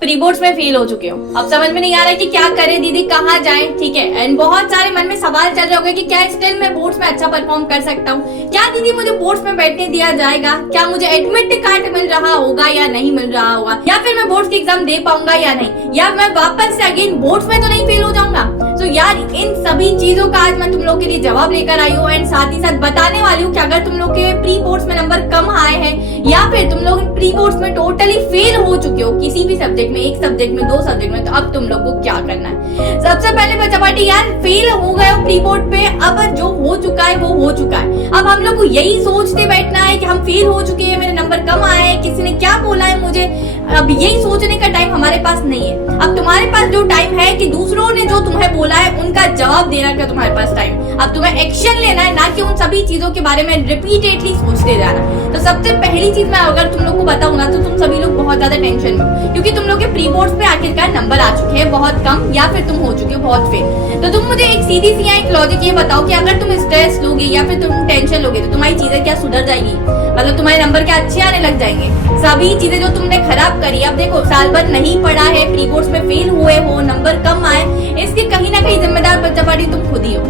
Pre boards में fail हो चुके हो, अब समझ में नहीं आ रहा है कि क्या करे दीदी, कहाँ जाए, ठीक है। एंड बहुत सारे मन में सवाल चल रहे होंगे कि क्या स्टिल मैं बोर्ड्स में अच्छा परफॉर्म कर सकता हूँ, क्या दीदी मुझे बोर्ड्स में बैठने दिया जाएगा, क्या मुझे एडमिट कार्ड मिल रहा होगा या नहीं मिल रहा होगा, या फिर मैं बोर्ड्स की एग्जाम दे पाऊंगा या नहीं, या मैं वापस से अगेन बोर्ड्स में तो नहीं फेल हो जाऊंगा। तो यार इन सभी चीजों का आज मैं तुम लोग के लिए जवाब लेकर आई हूँ एंड साथ ही साथ बताने वाली हूँ कि अगर तुम लोग के प्री बोर्ड्स में नंबर कम आए हैं या फिर तुम लोग प्री बोर्ड्स में टोटली फेल हो चुके हो किसी भी सब्जेक्ट में, एक सब्जेक्ट में, दो सब्जेक्ट में, तो अब तुम लोग को क्या करना है। सबसे पहले बच्चा पार्टी यार फेल हो गए हो प्री बोर्ड पे, अब जो हो चुका है वो हो चुका है। अब हम लोग को यही सोचते बैठना है कि हम फेल हो चुके हैं, मेरे नंबर कम आए हैं, किसी ने क्या बोला है मुझे, अब यही सोचने का टाइम हमारे पास नहीं है। अब तुम्हारे पास जो टाइम है कि दूसरों ने जो तुम्हें बोला है उनका जवाब देना का तुम्हारे पास टाइम, अब तुम्हें एक्शन लेना है, ना कि उन सभी चीजों के बारे में रिपीटेडली सोचते जाना। तो सबसे पहली चीज मैं अगर तुम लोग को बताऊं ना, तो तुम सभी लोग बहुत ज्यादा टेंशन में हो क्योंकि तुम लोग के प्री बोर्ड्स पे आखिरकार नंबर आ चुके हैं बहुत कम, या फिर तुम हो चुके हो बहुत फेल। तो तुम मुझे एक सीधी सी एक लॉजिक ये बताओ कि अगर तुम स्ट्रेस लोगे या फिर तुम टेंशन लोगे तो तुम्हारी चीजें क्या सुधर जाएगी, मतलब तुम्हारे नंबर क्या अच्छे आने लग जाएंगे। सभी चीजें जो तुमने खराब करी, अब देखो साल भर नहीं पढ़ा है, प्री बोर्ड्स में फेल हुए हो, नंबर कम आए, इसके कहीं ना कहीं जिम्मेदार बच्चा पार्टी तुम खुद ही हो।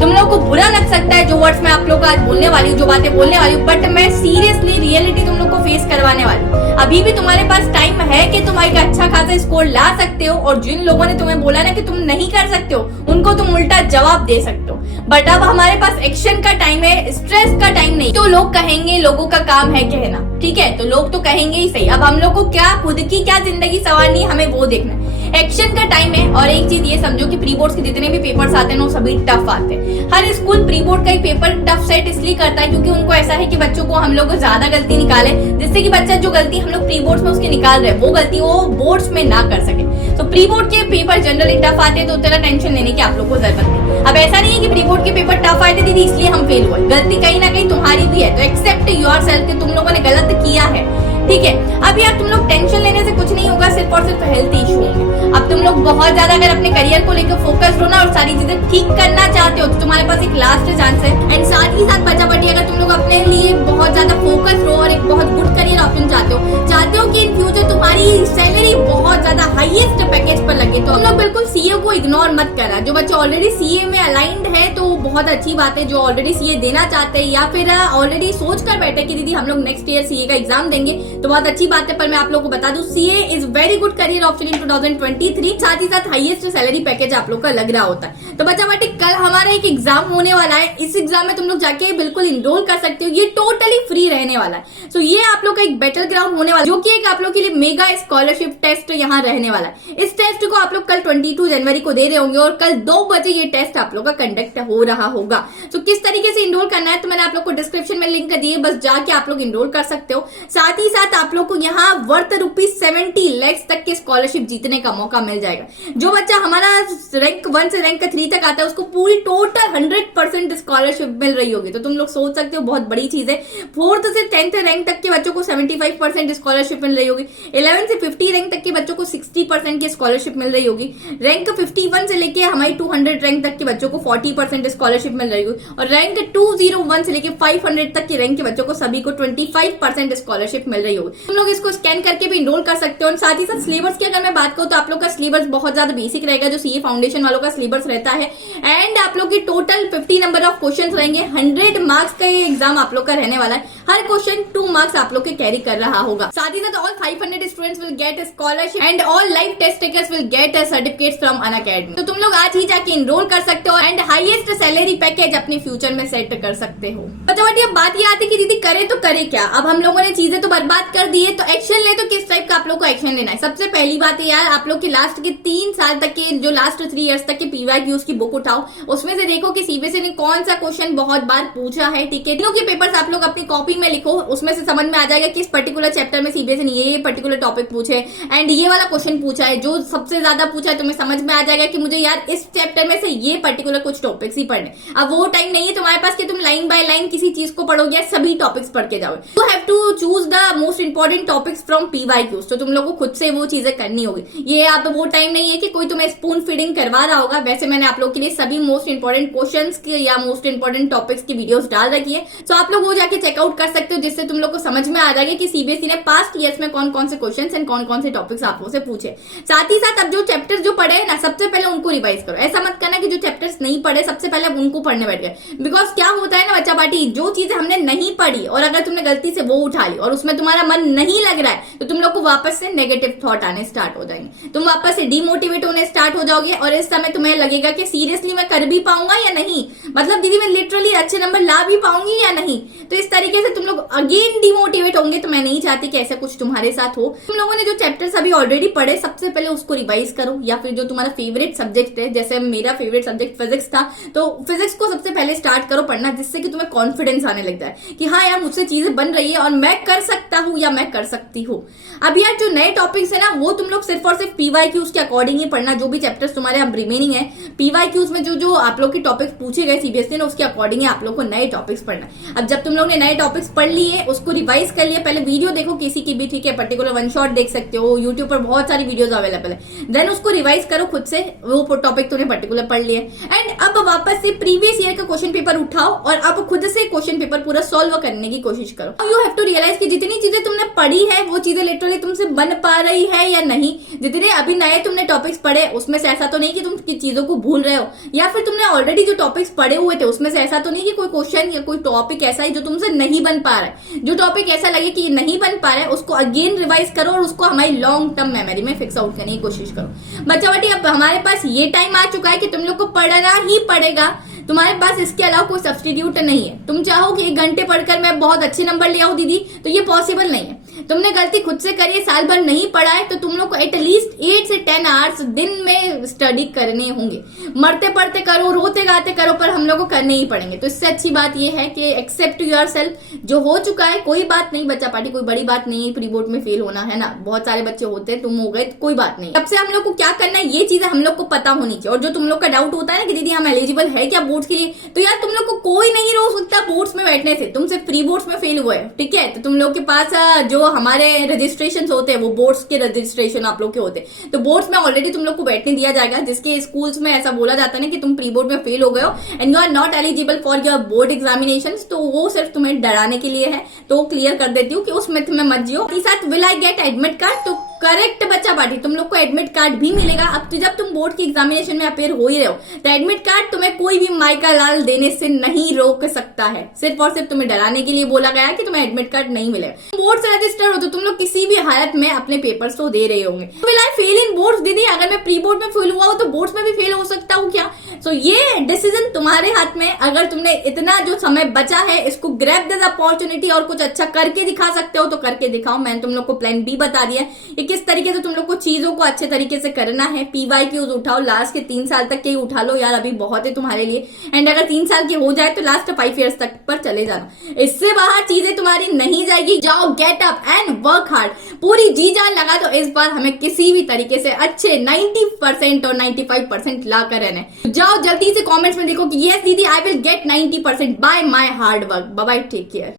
तुम लोग को बुरा लग सकता है जो वर्ड्स मैं आप लोग को आज बोलने वाली हूँ, जो बातें बोलने वाली हूँ, बट मैं सीरियसली रियलिटी तुम लोग को फेस करवाने वाली हूँ। अभी भी तुम्हारे पास टाइम है कि तुम एक अच्छा खासा स्कोर ला सकते हो, और जिन लोगों ने तुम्हें बोला ना कि तुम नहीं कर सकते हो उनको तुम उल्टा जवाब दे सकते हो। बट अब हमारे पास एक्शन का टाइम है, स्ट्रेस का टाइम नहीं। तो लोग कहेंगे, लोगों का काम है कहना, ठीक है, तो लोग तो कहेंगे ही सही। अब हम लोग को क्या खुद की क्या जिंदगी संवारनी है, हमें वो देखना है। एक्शन का टाइम है। और एक चीज ये समझो कि प्री बोर्ड्स के जितने भी पेपर्स आते हैं वो सभी टफ आते हैं। हर स्कूल प्री बोर्ड का ही पेपर टफ सेट इसलिए करता है क्योंकि उनको ऐसा है कि बच्चों को हम लोग ज्यादा गलती निकाले, जिससे कि बच्चा जो गलती हम लोग प्री बोर्ड्स में उसकी निकाल रहे हैं वो गलती वो बोर्ड्स में ना कर सके। तो प्री बोर्ड के पेपर जनरली टफ आते हैं, तो उतना टेंशन लेने की आप लोग को जरूरत नहीं। अब ऐसा नहीं है कि प्री बोर्ड के पेपर टफ आए थे दीदी इसलिए हम फेल हुए, गलती कहीं ना कहीं तुम्हारी भी है। तो एक्सेप्ट योरसेल्फ कि तुम लोगों ने गलत किया है, ठीक है। अब यार तुम लोग टेंशन लेने से कुछ नहीं होगा, सिर्फ और सिर्फ हेल्थ इशू होंगे। अब तुम लोग बहुत ज्यादा अगर अपने करियर को लेकर फोकस हो ना और सारी चीजें ठीक करना चाहते हो तो तुम्हारे पास एक लास्ट चांस है। एंड साथ ही साथ बचा बटी अगर तुम लोग अपने लिए बहुत ज्यादा फोकस हो और एक बहुत गुड करियर ऑप्शन चाहते हो कि इन फ्यूचर तुम्हारी सैलरी बहुत ज्यादा हाईएस्ट पैकेज पर लगे, तो तुम लोग बिल्कुल सीए को इग्नोर मत करना। जो बच्चे ऑलरेडी सीए में अलाइंड है तो बहुत अच्छी बात है, जो ऑलरेडी सीए देना चाहते हैं या फिर ऑलरेडी सोच कर बैठे कि दीदी हम लोग नेक्स्ट ईयर सीए का एग्जाम देंगे, तो बहुत अच्छी बात है। पर मैं आप लोग को बता दूं CA is very good career option in 2023, साथ ही साथ हाईएस्ट सैलरी पैकेज आप लोग का लग रहा होता है। तो बच्चा बेटी कल हमारा एक एग्जाम होने वाला है, इस एग्जाम में तुम लोग जाके बिल्कुल इनरोल कर सकते हो, ये टोटली फ्री रहने वाला है। सो ये आप लोग का एक बैटल ग्राउंड होने वाला है, जो कि एक आप लोग के लिए मेगा स्कॉलरशिप टेस्ट यहाँ रहने वाला है। इस टेस्ट को आप लोग कल 22 जनवरी को दे रहे होंगे और कल 2 बजे ये टेस्ट आप लोग का कंडक्ट हो रहा होगा। तो किस तरीके से इनरोल करना है तो मैंने आप लोग को डिस्क्रिप्शन में लिंक दिए, बस जाके आप लोग इनरोल कर सकते हो। साथ ही साथ आप लोग को यहाँ वर्थ ₹70 लाख तक के स्कॉलरशिप जीतने का मौका मिल जाएगा। जो बच्चा हमारा रैंक 1 से रैंक 3 तक आता है उसको पूरी टोटल 100% स्कॉलरशिप मिल रही होगी। तो तुम लोग सोच सकते हो बहुत बड़ी चीज है। 4th से 10th रैंक तक के बच्चों को 75% स्कॉलरशिप मिल रही होगी। 11 से 50 रैंक तक के बच्चों को 60% की स्कॉलरशिप मिल रही होगी। रैंक 51 से लेके हमारी 200 रैंक तक के बच्चों को 40% स्कॉलरशिप मिल रही होगी। और रैंक 201 से लेके 500 तक के रैंक के बच्चों को सभी को 25% स्कॉलरशिप मिल रही होगी। तुम लोग इसको स्कैन करके भी इनरोल कर सकते हो। और साथ ही साथ सिलेबस की अगर मैं बात करूं तो आप लोग का सिलेबस बहुत ज्यादा बेसिक रहेगा, जो सीए फाउंडेशन वालों का सिलेबस रहता है। एंड आप लोग की टोटल 50 नंबर ऑफ क्वेश्चन रहेंगे। 100 मार्क्स का ये एग्जाम आप लोग का रहने वाला है। हर क्वेश्चन 2 मार्क्स आप लोग के कैरी कर रहा होगा। साथ ही साथ all 500 students will get scholarship and all live test takers will get certificate from Unacademy. तो तुम लोग आज ही जाके इनरोल कर सकते हो एंड हाईएस्ट सैलरी पैकेज अपने फ्यूचर में सेट कर सकते हो। पता अब बात ये आती है कि दीदी करे तो करे क्या। अब हम लोगों ने चीजें तो बर्बाद कर दी है, तो एक्शन ले तो किस टाइप का आप लोग को एक्शन लेना है। सबसे पहली बात है यार, आप लोग के लास्ट के 3 साल तक के जो लास्ट 3 इयर्स तक के पीवाईक्यूज की बुक उठाओ, उसमें से देखो कि सीबीएसई ने कौन सा क्वेश्चन बहुत बार पूछा है, ठीक है। तीनों के पेपर्स आप लोग अपनी कॉपी में लिखो, उसमें से समझ में आ जाएगा किस पर्टिकुलर चैप्टर में सीबीएसई ने ये पर्टिकुलर टॉपिक पूछे एंड ये वाला क्वेश्चन पूछा है। जो सबसे ज्यादा पूछा है तुम्हें समझ में आ जाएगा कि मुझे यार इस चैप्टर में से ये पर्टिकुलर कुछ टॉपिक्स ही पढ़ने। अब वो टाइम नहीं है तुम्हारे पास कि तुम लाइन बाय लाइन किसी चीज को पढ़ोगे, सभी टॉपिक्स पढ़ के जाओगे। You have to choose the most important topics from PYQs. तो तुम लोग को खुद से वो चीजें करनी होगी। ये आप वो टाइम नहीं है कि कोई तुम्हें स्पून फीडिंग करवा रहा होगा। वैसे मैंने आप लोग के लिए सभी मोस्ट इंपॉर्टेंट क्वेश्चंस या मोस्ट इंपॉर्टेंट टॉपिक्स की वीडियोस डाल रखी है, तो आप लोग वो जाके चेकआउट कर सकते हो, जिससे तुम लोग को समझ में आ जाएगा कि सीबीएसई ने पास्ट ईयर्स में कौन कौन से क्वेश्चंस एंड कौन कौन से टॉपिक्स आप लोग से पूछे। है। साथ ही साथ अब जो चैप्टर्स जो पढ़े हैं ना, सबसे पहले उनको रिवाइज करो। ऐसा मत करना कि जो चैप्टर्स नहीं पढ़े सबसे पहले अब उनको पढ़ने बैठ गए, बिकॉज क्या होता है ना बच्चा पार्टी, जो चीजें हमने नहीं पढ़ी और अगर तुमने गलती से वो उठा ली और उसमें तुम्हारा मन नहीं लग रहा है, तो तुम लोग को वापस से नेगेटिव थॉट आने स्टार्ट हो जाएंगे, तुम वापस से डिमोटिवेट होने स्टार्ट हो जाओगे और इस समय तुम्हें लगेगा कि सीरियसली मैं कर भी पाऊंगा या नहीं, मतलब दीदी मैं लिटरली अच्छे नंबर ला भी पाऊंगी या नहीं। तो इस तरीके से तुम लोग अगेन डिमोटिवेट होंगे। तो मैं नहीं चाहती कि ऐसा कुछ तुम्हारे साथ हो। तुम लोगों ने जो चैप्टर्स अभी ऑलरेडी पढ़े, सबसे पहले उसको रिवाइज करो, या फिर जो तुम्हारा फेवरेट सब्जेक्ट है, जैसे मेरा फेवरेट सब्जेक्ट फिजिक्स था, तो फिजिक्स को सबसे पहले स्टार्ट करो पढ़ना, जिससे कि तुम्हें कॉन्फिडेंस आने लगता है कि हाँ यार मुझसे चीजें बन रही है और मैं कर सकता हूँ या मैं कर सकती हूँ। अब यार जो नए टॉपिक्स है ना, वो तुम लोग सिर्फ और सिर्फ पीवाईक्यूज के अकॉर्डिंग ही पढ़ना। जो भी चैप्टर्स तुम्हारे अब रिमेनिंग है, पीवाईक्यूज में जो आप लोग के टॉपिक्स पूछे गए सीबीएसई ने, उसके अकॉर्डिंग आप लोग को नए टॉपिक्स पढ़ना। अब जब तुम लोग ने नए टॉपिक्स पढ़ लिए, उसको रिवाइज कर लिया, पहले वीडियो देखो किसी की भी, ठीक है, पर्टिकुलर वन शॉट देख सकते हो, यूट्यूब पर बहुत सारी वीडियोस अवेलेबल है, देन उसको रिवाइज करो खुद से, वो टॉपिक तुमने पर्टिकुलर पढ़ लिया। एंड अब वापस से प्रीवियस ईयर का क्वेश्चन पेपर उठाओ और अब खुद से क्वेश्चन पेपर पूरा सॉल्व करने की कोशिश करो। यू हैव टू रियलाइज कि जितनी चीजें तुमने पढ़ी है वो चीजें लिटरली तुमसे बन पा रही है या नहीं। जितने अभी नए तुमने टॉपिक्स पढ़े उसमें से ऐसा तो नहीं कि तुम चीजों को भूल रहे हो, या फिर तुमने ऑलरेडी जो टॉपिक्स पढ़े हुए थे उसमें से ऐसा तो नहीं कि कोई क्वेश्चन या कोई टॉपिक ऐसा है जो तुमसे नहीं बन पा रहा है। जो टॉपिक ऐसा लगे कि नहीं बन पा रहा है उसको अगेन रिवाइज करो और उसको हमारी लॉन्ग टर्म मेमोरी में फिक्स आउट करने की कोशिश करो। बच्चा बेटी अब हमारे पास ये टाइम आ चुका है कि तुम लोग को पढ़ना ही पड़ेगा। तुम्हारे पास इसके अलावा कोई सब्स्टिट्यूट नहीं है। तुम चाहो कि 1 घंटे पढ़कर मैं बहुत अच्छे नंबर ले आऊं दीदी, तो ये पॉसिबल नहीं है। तुमने गलती खुद से करी है, साल भर नहीं पढ़ा है, तो तुम लोग को एटलीस्ट 8 से 10 आवर्स दिन में स्टडी करने होंगे। मरते पढ़ते करो, रोते गाते करो, पर हम लोग को करने ही पड़ेंगे। तो इससे अच्छी बात ये है कि एक्सेप्ट योरसेल्फ, जो हो चुका है कोई बात नहीं बच्चा पार्टी, कोई बड़ी बात नहीं है प्री बोर्ड में फेल होना, है ना। बहुत सारे बच्चे होते हैं, तुम हो गए तो कोई बात नहीं। तब से हम लोग को क्या करना है, ये चीजें हम लोग को पता होनी चाहिए। और जो तुम लोग का डाउट होता है कि दीदी हम एलिजिबल है क्या बोर्ड्स के लिए, तो यार तुम लोग को कोई नहीं रोक सकता बोर्ड्स में बैठने से। तुम सिर्फ प्री बोर्ड्स में फेल हुए, ठीक है, तो तुम लोग के पास जो हमारे रजिस्ट्रेशन होते हैं वो बोर्ड्स के रजिस्ट्रेशन आप लोग के होते हैं, तो बोर्ड्स में ऑलरेडी तुम लोग को बैठने दिया जाएगा। जिसके स्कूल्स में ऐसा बोला जाता है ना कि तुम प्री बोर्ड में फेल हो गए हो and you are not eligible for your board examination, तो वो सिर्फ तुम्हें डराने के लिए है। तो क्लियर कर देती हूँ कि उस मिथ में मत जियो। साथ will I get admit card, तो करेक्ट बच्चा पार्टी, तुम लोग को एडमिट कार्ड भी मिलेगा। अब तो जब तुम बोर्ड की एग्जामिनेशन में अपेयर हो ही रहे हो, तो एडमिट कार्ड तुम्हें कोई भी माइका लाल देने से नहीं रोक सकता है। सिर्फ और सिर्फ तुम्हें डराने के लिए बोला गया है कि तुम्हें एडमिट कार्ड नहीं मिलेगा। बोर्ड से रजिस्टर हो तो तुम लोग किसी भी हालत में अपने पेपर्स तो दे रहे होंगे। Will I fail in boards दीदी, अगर मैं प्री बोर्ड में फेल हुआ हो तो बोर्ड्स में भी फेल हो सकता हूँ क्या? सो ये डिसीजन तुम्हारे हाथ में। अगर तुमने इतना जो समय बचा है इसको ग्रैब दिस अपॉर्चुनिटी और कुछ अच्छा करके दिखा सकते हो तो करके दिखाओ। मैंने तुम लोग को प्लान बी बता दिया है किस तरीके से तुम लोग को चीजों को अच्छे तरीके से करना है। पीवाईक्यूज उठाओ, लास्ट के 3 साल तक के ही उठा लो यार, अभी बहुत है तुम्हारे लिए। एंड अगर 3 साल के हो जाए तो लास्ट 5 ईयर्स तक पर चले जाना, इससे बाहर चीजें तुम्हारी नहीं जाएगी। जाओ, get up and work hard, पूरी जी जान लगा दो। इस बार हमें किसी भी तरीके से अच्छे 90% और 95% ला कर रहना है। जाओ जल्दी से कमेंट्स में देखो कि यस दीदी I will get 90% by my hard work. Bye bye, take care.